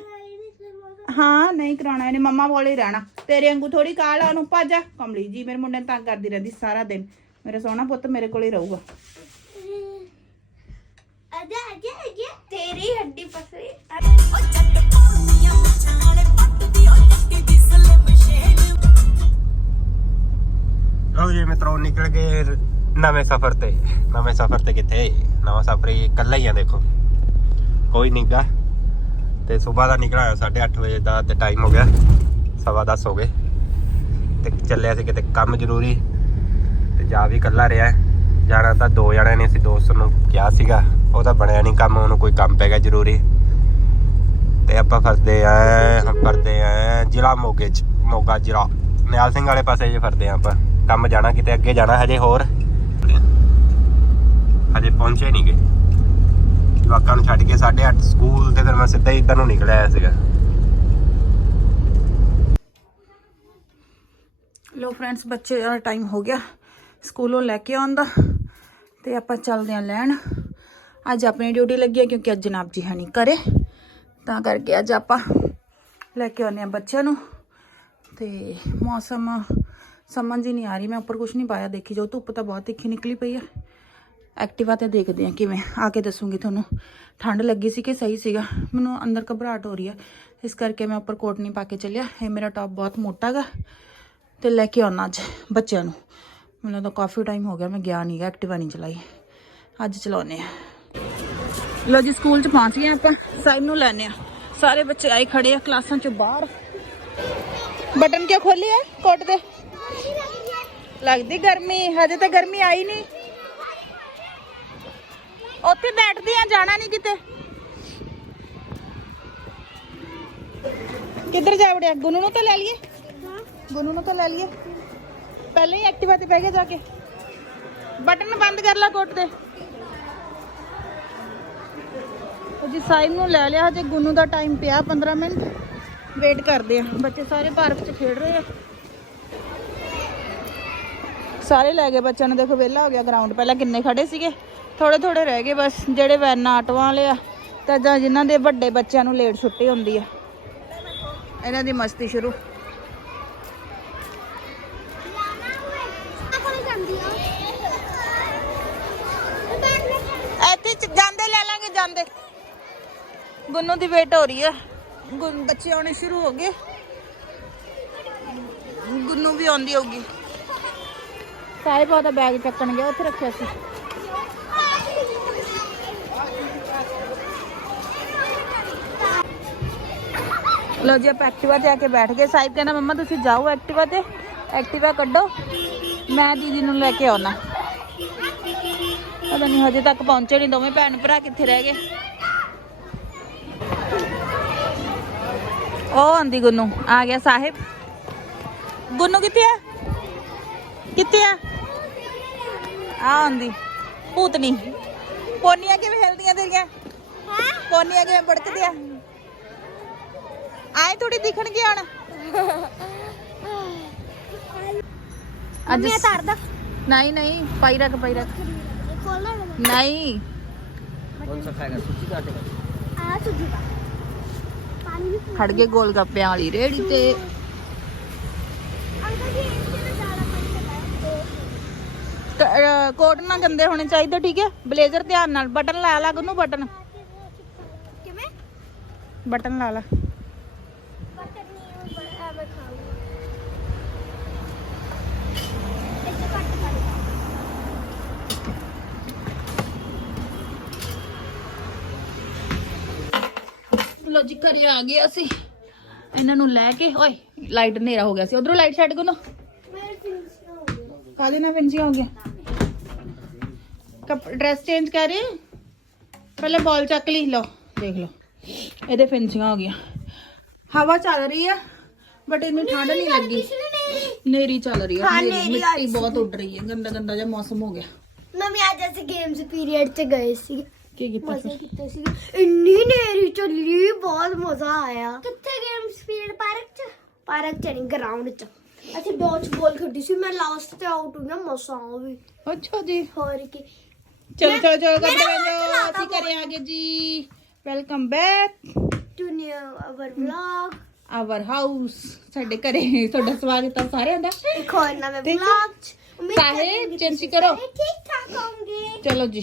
ਹਾਂ। ਨਹੀਂ ਕਰਾਉਣਾ ਇਹਨੇ ਮੰਮਾ ਕੋਲ ਰਹਿਣਾ। ਤੇਰੇ ਵਾਂਗੂ ਥੋੜੀ ਕਾਲ ਆ ਉਹਨੂੰ ਭੱਜ ਜਾ ਕਮਲੀ ਜੀ ਮੇਰੇ ਮੁੰਡੇ ਨੂੰ ਤੰਗ ਕਰਦੀ ਰਹਿੰਦੀ ਸਾਰਾ ਦਿਨ। ਮੇਰਾ ਸੋਹਣਾ ਪੁੱਤ ਮੇਰੇ ਕੋਲ ਰਹੂਗਾ। ਅਜਾ ਅਜਾ ਅਜਾ। ਤੇਰੀ ਹੱਡੀ ਪਸਰੀ ਲਓ ਜੀ ਮਿੱਤਰੋ ਨਿਕਲ ਗਏ ਨਵੇਂ ਸਫ਼ਰ ਤੇ। ਨਵੇਂ ਸਫ਼ਰ ਤੇ ਕਿੱਥੇ? ਨਵਾਂ ਸਫ਼ਰ ਹੀ ਇਕੱਲਾ ਹੀ ਆ ਦੇਖੋ। ਕੋਈ ਨਹੀਂਗਾ ਤੇ ਸਵੇਰ ਦਾ ਨਿਕਲਿਆ 8:30 ਵਜੇ ਦਾ ਤੇ ਟਾਈਮ ਹੋ ਗਿਆ, ਸਵਾ ਦਸ ਹੋ ਗਏ। ਤੇ ਚੱਲਿਆ ਸੀ ਕਿਤੇ ਕੰਮ ਜ਼ਰੂਰੀ, ਤੇ ਜਾ ਵੀ ਇਕੱਲਾ ਰਿਹਾ। ਜਾਣਾ ਤਾਂ ਦੋ ਜਣੇ ਨੇ ਅਸੀਂ ਦੋਸਤ ਨੂੰ ਕਿਹਾ ਸੀਗਾ ਉਹਦਾ ਬਣਿਆ ਨਹੀਂ ਕੰਮ, ਉਹਨੂੰ ਕੋਈ ਕੰਮ ਪੈ ਗਿਆ ਜ਼ਰੂਰੀ। ਤੇ ਆਪਾਂ ਫਰਦੇ ਆ ਫਰਦੇ ਆ ਜ਼ਿਲ੍ਹਾ ਮੋਗੇ ਚ, ਮੋਗਾ ਜ਼ਿਲ੍ਹਾ। ਨਿਆਲ ਸਿੰਘ ਵਾਲੇ ਪਾਸੇ ਜੇ ਫਰਦੇ ਆ ਆਪਾਂ। ਕੰਮ ਜਾਣਾ ਕਿਤੇ, ਅੱਗੇ ਜਾਣਾ ਹਜੇ ਹੋਰ। ਹਜੇ ਪਹੁੰਚੇ ਨਹੀਂ ਗਏ ਜਵਾਕਾਂ ਨੂੰ ਛੱਡ ਕੇ 8:30 ਸਕੂਲ ਤੇ ਫਿਰ ਮੈਂ ਸਿੱਧਾ ਹੀ ਇੱਧਰ ਨਿਕਲ ਆਇਆ ਸੀਗਾ। ਲੋ ਫਰੈਂਡਸ, ਬੱਚੇ ਦਾ ਟਾਈਮ ਹੋ ਗਿਆ ਸਕੂਲੋਂ ਲੈ ਕੇ ਆਉਣ ਤੇ ਆਪਾਂ ਚੱਲਦੇ ਆਂ ਲੈਣ। ਅੱਜ ਆਪਣੀ ਡਿਊਟੀ ਲੱਗੀ ਹੈ ਕਿਉਂਕਿ ਅੱਜ ਜਨਾਬ ਜੀ ਹੈ ਨਹੀਂ ਘਰੇ। ਤਾਂ ਕਰਕੇ ਅੱਜ ਆਪਾਂ ਲੈ ਕੇ ਆਉਂਦੇ ਆਂ ਬੱਚਿਆਂ ਨੂੰ। ਤੇ ਮੌਸਮ ਸਮਝ ਹੀ ਨਹੀਂ ਆ ਰਹੀ, ਮੈਂ ਉੱਪਰ ਕੁਝ ਨਹੀਂ ਪਾਇਆ, ਦੇਖੀ ਜਾਓ, ਧੁੱਪ ਤਾਂ ਬਹੁਤ ਤਿੱਖੀ ਨਿਕਲੀ ਪਈ ਆ ਐਕਟਿਵਾ ਤੇ ਦੇਖਦੇ ਆ ਕਿਵੇਂ। ਆ ਕੇ ਦੱਸੂਗੀ ਤੁਹਾਨੂੰ। ਠੰਡ ਲੱਗੀ ਸੀ ਕਿ ਸਹੀ ਸੀਗਾ। ਮੈਨੂੰ ਅੰਦਰ ਘਬਰਾਹਟ ਹੋ ਰਹੀ ਹੈ ਇਸ ਕਰਕੇ ਮੈਂ ਉੱਪਰ ਕੋਟ ਨਹੀਂ ਪਾ ਕੇ ਚੱਲਿਆ। ਇਹ ਮੇਰਾ ਟੌਪ ਬਹੁਤ ਮੋਟਾ ਗਾ। ਤੇ ਲੈ ਕੇ ਆਉਣਾ ਅੱਜ ਬੱਚਿਆਂ ਨੂੰ। ਮੈਨੂੰ ਤਾਂ ਕਾਫੀ ਟਾਈਮ ਹੋ ਗਿਆ, ਮੈਂ ਗਿਆ ਨਹੀਂ ਗਾ ਐਕਟਿਵਾ ਨਹੀਂ ਚਲਾਈ। ਅੱਜ ਚਲਾਉਨੇ ਆ। ਲੋ ਜੀ ਸਕੂਲ ਚ ਪਹੁੰਚ ਗਏ ਆਪਾਂ। ਸਾਹਿਬ ਨੂੰ ਲੈਣੇ ਆ। ਸਾਰੇ ਬੱਚੇ ਆਏ ਖੜੇ ਆ ਕਲਾਸਾਂ ਚ ਬਾਹਰ। ਬਟਨ ਕਿਉਂ ਖੋਲੀ ਹੈ ਕੋਟ ਦੇ ਲੱਗਦੀ ਗਰਮੀ। ਹਜੇ ਤਾਂ ਗਰਮੀ ਆਈ ਨਹੀਂ ਉੱਥੇ ਬੈਠਦੇ ਆ, ਜਾਣਾ ਨਹੀਂ ਕਿਤੇ। ਕਿੱਧਰ ਜਾ ਵੜਿਆ? ਗੁੰਨੂ ਨੂੰ ਤਾਂ ਲੈ ਲਈਏ। ਗੁੰਨੂ ਨੂੰ ਤਾਂ ਲੈ ਲਈਏ। ਪਹਿਲਾਂ ਹੀ ਐਕਟਿਵਾ ਤੇ ਬਹਿ ਕੇ ਜਾ ਕੇ। ਬਟਨ ਬੰਦ ਕਰ ਲਾ ਕੋਟ ਦੇ ਜੀ ਸਾਹਿਬ ਨੂੰ ਲੈ ਲਿਆ, ਹਜੇ ਗੁੰਨੂ ਦਾ ਟਾਈਮ ਪਿਆ 15 ਮਿੰਟ। ਵੇਟ ਕਰਦੇ ਆ। ਬੱਚੇ ਸਾਰੇ ਪਾਰਕ 'ਚ ਖੇਡ ਰਹੇ ਆ। ਸਾਰੇ ਲੈ ਗਏ ਬੱਚਿਆਂ ਨੂੰ। ਦੇਖੋ, ਵਿਹਲਾ ਹੋ ਗਿਆ ਗਰਾਊਂਡ ਪਹਿਲਾਂ ਕਿੰਨੇ ਖੜੇ ਸੀਗੇ? ਥੋੜੇ ਥੋੜੇ ਰਹਿ ਗਏ ਬਸ, ਜਿਹੜੇ ਵੈਨਾਂ ਆਟੋਆਂ ਵਾਲੇ ਆ, ਤਾਂ ਜਾਂ ਜਿਨ੍ਹਾਂ ਦੇ ਵੱਡੇ ਬੱਚਿਆਂ ਨੂੰ ਲੇਟ ਛੁੱਟੀ ਹੁੰਦੀ ਆ। ਇਹਨਾਂ ਦੀ ਮਸਤੀ ਸ਼ੁਰੂ। ਇੱਥੇ ਚ- ਜਾਂਦੇ ਲੈ ਲਾਂਗੇ, ਜਾਂਦੇ। ਗੁੰਨੂ ਦੀ ਵੇਟ ਹੋ ਰਹੀ ਹੈ ਗੁੰਨ, ਬੱਚੇ ਆਉਣੇ ਸ਼ੁਰੂ ਹੋ ਗਏ। ਗੁੰਨੂ ਵੀ ਆਉਂਦੀ ਹੋਊਗੀ। ਸਾਹਿਬ ਉਹਦਾ ਬੈਗ ਚੱਕਣ ਗਿਆ ਉੱਥੇ ਰੱਖਿਆ ਸੀ। ਲੋ ਜੀ ਆਪਾਂ ਐਕਟਿਵਾ ਤੇ ਆ ਕੇ ਬੈਠ ਗਏ। ਸਾਹਿਬ ਕਹਿੰਦਾ ਮੰਮਾ ਤੁਸੀਂ ਜਾਓ ਐਕਟਿਵਾ ਤੇ। ਐਕਟਿਵਾ ਕੱਢੋ। ਮੈਂ ਦੀਦੀ ਨੂੰ ਲੈ ਕੇ ਆਉਣਾ। ਪਤਾ ਨਹੀਂ ਹਜੇ ਤੱਕ ਪਹੁੰਚੇ ਨਹੀਂ। ਦੋਵੇਂ ਭੈਣ ਭਰਾ ਕਿੱਥੇ ਰਹਿ ਗਏ? ਉਹ ਆਂਦੀ ਗੁੰਨੂ ਆ ਗਿਆ ਸਾਹਿਬ। ਗੁੰਨੂ ਕਿੱਥੇ ਆ? ਕਿੱਥੇ ਆ? ਆ ਆਂਦੀ। ਭੂਤਨੀ। ਪੋਨੀਆਂ ਕਿਵੇਂ ਹਿਲਦੀਆਂ ਤੇਰੀਆਂ? ਪੋਨੀਆਂ ਕਿਵੇਂ ਬੜਕਦੀਆਂ ਆਏ ਥੋੜੀ ਦਿਖਣਗੇ ਹਣ। ਅੱਜ ਮੈਂ ਧਰਦਾ ਨਹੀਂ ਨਹੀਂ ਪਾਈ ਰੱਖ ਪਾਈ ਰੱਖ। ਕੋਲ ਨਾ ਨਹੀਂ ਕੌਣ ਸਾ ਖਾਏਗਾ ਖੜ ਗਏ ਗੋਲ ਗੱਪਿਆਂ ਵਾਲੀ ਰੇੜੀ ਤੇ। ਕੋਟ ਨਾ ਗੰਦੇ ਹੋਣੇ ਚਾਹੀਦੇ ਠੀਕ ਹੈ? ਬਲੇਜ਼ਰ ਧਿਆਨ ਨਾਲ ਬਟਨ ਲਾ ਲਾ ਉਹਨੂੰ ਬਟਨ। ਕਿਵੇਂ? ਬਟਨ ਲਾ ਲਾ। ਲੋ ਜੀ ਘਰੇ ਆ ਗਏ ਅਸੀਂ। ਇਹਨਾਂ ਨੂੰ ਲੈ ਕੇ ਓਏ ਲਾਈਟ ਹਨੇਰਾ ਹੋ ਗਿਆ ਸੀ। ਉਧਰੋਂ ਲਾਈਟ ਛੱਡ ਹੋ ਗਏ ਕਾਦੇ ਨਾਲ ਫਿੰਸੀਆਂ ਹੋ ਗਿਆ ਕਪ ਡਰੈਸ ਚੇਂਜ ਕਰ ਪਹਿਲੇ ਬਾਲ ਚੱਕ ਲਈ ਲਓ ਦੇਖ ਲਓ। ਇਹਦੇ ਫਿੰਸੀਆਂ ਹੋ ਗਈਆਂ। ਹਵਾ ਚੱਲ ਰਹੀ ਆ ਬਟ ਇਹਨੂੰ ਠੰਡ ਨਹੀਂ ਲੱਗੀ। ਨੇਰੀ ਚੱਲ ਰਹੀ ਆ ਹਾਂ, ਮਿੱਟੀ ਬਹੁਤ ਉੱਡ ਰਹੀ ਹੈ ਗੰਦਾ ਗੰਦਾ ਜਿਹਾ ਮੌਸਮ ਹੋ ਗਿਆ। ਮੰਮੀ ਅੱਜ ਅਸੀਂ ਗੇਮਸ ਪੀਰੀਅਡ 'ਚ ਗਏ ਸੀ। ਕੀ ਕੀਤਾ ਮਜ਼ੇ ਫਿਰ ਕੀਤੇ ਸੀ ਇੰਨੀ ਨੇਰੀ ਚੱਲੀ ਬਹੁਤ ਮਜ਼ਾ ਆਇਆ ਕਿੱਥੇ ਗੇਮਸ ਪੀਰੀਅਡ ਪਾਰਕ 'ਚ ਪਾਰਕ 'ਚ ਨਹੀਂ ਗਰਾਊਂਡ 'ਚ ਅਸੀਂ ਡੋਚ ਬਾਲ ਖੇਡੀ ਸੀ ਮੈਂ ਲਾਸਟ ਤੇ ਆਊਟ ਹੋਈ ਨਾ ਮਸਾਂ ਵੀ ਅੱਛਾ ਜੀ ਹੋਰ ਕੀ ਚਲੋ ਚਲੋ ਚਲੋ ਕੱਪੜੇ ਮੇਰਾ ਪਹਿਨੋ ਹੱਥ ਅਸੀਂ ਘਰੇ ਆ ਗਏ ਜੀ welcome back to new our vlog our house ਸਾਡੇ ਘਰੇ ਤੁਹਾਡਾ ਸਵਾਗਤ ਹੈ ਸਾਰਿਆਂ ਦਾ ਇੱਕ ਹੋਰ ਨਵੇਂ ਠੀਕ ਹੈ। ਵਲੌਗ 'ਚ ਉਮੀਦ ਸਾਹਿਬ, ਕਰਦੀ ਹਾਂ ਕਿ ਚਿੰਤੀ ਤੁਸੀਂ ਕਰੋ। ਸਾਰੇ ਠੀਕ ਠਾਕ ਹੋਵੋਗੇ ਚਲੋ ਜੀ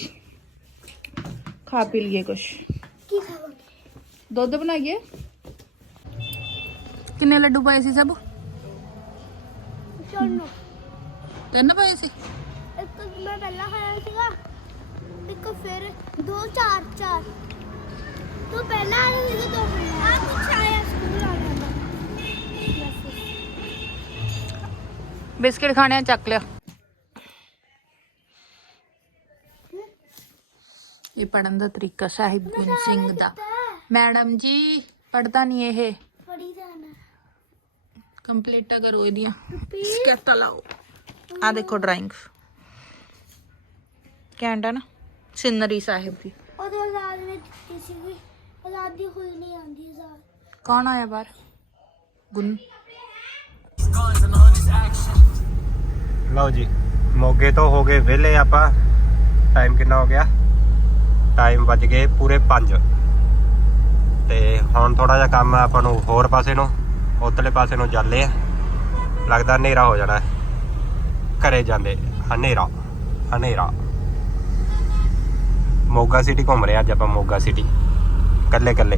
ਖਾ ਪੀ ਲਈਏ ਕੁਛ ਕੀ ਖਾਵਾਂਗੇ ਦੁੱਧ ਬਣਾਈਏ ਕਿੰਨੇ ਲੱਡੂ ਪਾਏ ਸੀ ਸਭ ਚਲੋ ਤਿੰਨ ਪਾਏ ਸੀ ਇੱਕ ਮੈਂ ਪਹਿਲਾਂ ਖਾਇਆ ਸੀਗਾ ਇੱਕ ਫਿਰ ਦੋ ਚਾਰ ਚਾਰ ਤੂੰ ਪਹਿਲਾਂ ਆਇਆ ਸੀ ਦੋ ਆ ਕੁਛ ਆਇਆ ਸਕੂਲ ਆਇਆ ਦਾ ਬਿਸਕਿਟ ਖਾਣੇ ਆ ਚੱਕ ਲਿਆ ਇਹ ਪੜਨ ਦਾ ਤਰੀਕਾ ਸਾਹਿਬ ਗੁਣ ਸਿੰਘ ਦਾ ਮੈਡਮ ਜੀ ਪੜਦਾ ਨਹੀਂ ਇਹ ਪੜੀ ਜਾਣਾ ਕੰਪਲੀਟਾ ਕਰੋ ਇਹਦੀਆਂ ਸਕੈਤਾ ਲਾਓ ਆ ਦੇਖੋ ਡਰਾਇੰਗ ਕੈਂਡਾ ਨਾ ਸਿਨਰੀ ਸਾਹਿਬ ਦੀ ਉਹਦੇ ਆਜ਼ਾਦ ਵਿੱਚ ਕਿਸੇ ਵੀ ਆਜ਼ਾਦੀ ਹੋਈ ਨਹੀਂ ਆਂਦੀ ਆਜ਼ਾਦ ਕੌਣ ਆਇਆ ਬਾਹਰ ਗੁੰਨ ਲਓ ਜੀ ਮੋਗੇ ਤੋਂ ਹੋ ਗਏ ਵਿਹਲੇ ਆਪਾਂ ਟਾਈਮ ਕਿੰਨਾ ਹੋ ਗਿਆ ਟਾਈਮ ਵੱਜ ਗਏ ਪੂਰੇ 5 ਤੇ ਹੁਣ ਥੋੜਾ ਜਿਹਾ ਕੰਮ ਆ, ਆਪਾਂ ਨੂੰ ਹੋਰ ਪਾਸੇ ਨੂੰ, ਉਧਰਲੇ ਪਾਸੇ ਨੂੰ ਚੱਲੇ ਆ। ਲੱਗਦਾ ਹਨੇਰਾ ਹੋ ਜਾਣਾ। ਹੈ। ਘਰੇ ਜਾਂਦੇ, ਹਨੇਰਾ ਹਨੇਰਾ। ਮੋਗਾ ਸਿਟੀ ਘੁੰਮ ਰਹੇ ਅੱਜ ਆਪਾਂ, ਮੋਗਾ ਸਿਟੀ ਕੱਲੇ ਕੱਲੇ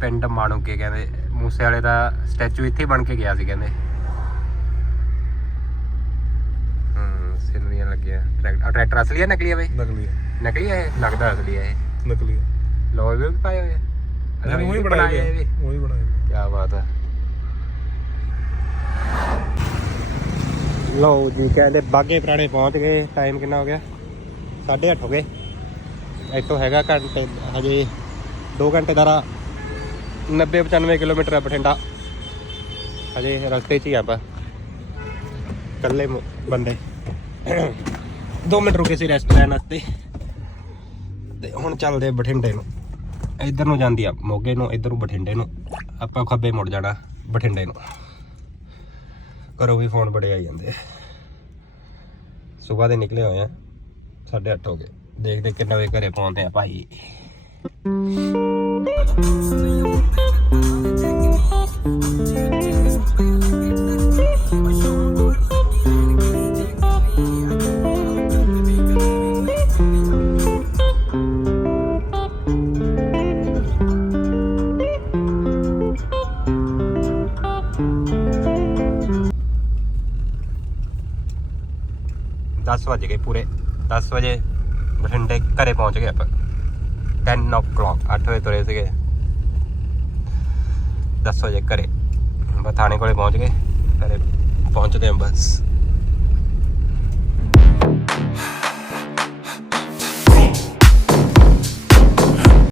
ਪਿੰਡ ਮਾਣੂਕੇ ਕਹਿੰਦੇ ਮੂਸੇ ਵਾਲੇ ਦਾ ਸਟੈਚੂ ਇੱਥੇ ਬਣ ਕੇ ਗਿਆ ਸੀ ਕਹਿੰਦੇ। ਹੂੰ ਸਿਨਰੀਆਂ ਲੱਗੀਆਂ। ਟਰੈਕਟਰ ਟਰੈਕਟਰ ਅਸਲੀ ਹੈ ਨਕਲੀ ਹੈ ਬਈ ਨਕਲੀ ਹੈ ਨਕਲੀ ਹੈ ਇਹ? ਲੱਗਦਾ ਅਸਲੀ ਹੈ ਇਹ। ਨਕਲੀ ਹੈ ਲੋਏ ਵੀ ਪਾਏ ਹੋਏ ਆ? ਅੱਛਾ, ਉਹੀ ਇਹ ਬਣਾਇਆ ਇਹ ਵੀ। ਉਹੀ ਬਣਾਇਆ ਕੀ ਬਾਤ ਹੈ ਲਓ ਜੀ ਕਹਿੰਦੇ ਬਾਗੇ ਪੁਰਾਣੇ ਪਹੁੰਚ ਗਏ। ਟਾਈਮ ਕਿੰਨਾ ਹੋ ਗਿਆ? 8:30 ਹੋ ਗਏ। ਇੱਥੋਂ ਹੈਗਾ ਘੰਟੇ ਹਜੇ 2 ਘੰਟੇ ਦਾ 90 95 ਕਿਲੋਮੀਟਰ ਹੈ ਬਠਿੰਡਾ। ਹਜੇ ਰਸਤੇ 'ਚ ਹੀ ਆਪਾਂ। ਇਕੱਲੇ ਬੰਦੇ। 2 ਮਿੰਟ ਰੁਕੇ ਸੀ ਰੈਸਟ ਲੈਣ ਵਾਸਤੇ। ਤੇ ਹੁਣ ਚੱਲਦੇ ਬਠਿੰਡੇ ਨੂੰ। ਇੱਧਰ ਨੂੰ ਜਾਂਦੀ ਆ, ਮੋਗੇ ਨੂੰ, ਇੱਧਰ ਨੂੰ ਬਠਿੰਡੇ ਨੂੰ। ਆਪਾਂ ਖੱਬੇ ਮੁੜ ਜਾਣਾ, ਬਠਿੰਡੇ ਨੂੰ। ਘਰੋਂ ਵੀ ਫੋਨ ਬੜੇ ਆਈ ਜਾਂਦੇ ਸਵੇਰ ਦੇ ਨਿਕਲੇ ਹੋਏ ਆ 8:30 ਹੋ ਗਏ। ਦੇਖਦੇ ਕਿੰਨੇ ਵਜੇ ਘਰੇ ਪਹੁੰਚਦੇ ਆ ਭਾਈ। ਦਸ ਵਜ ਗਏ ਪੂਰੇ। 10 ਵਜੇ ਬਠਿੰਡੇ ਘਰੇ ਪਹੁੰਚ ਗਏ ਆਪਾਂ। 10 o'clock 8 ਵਜੇ ਤੁਰੇ ਸੀਗੇ। 10 ਵਜੇ ਘਰੇ। ਬਸ ਥਾਣੇ ਕੋਲੇ ਪਹੁੰਚ ਗਏ। ਘਰੇ ਪਹੁੰਚਦੇ ਹਾਂ ਬਸ।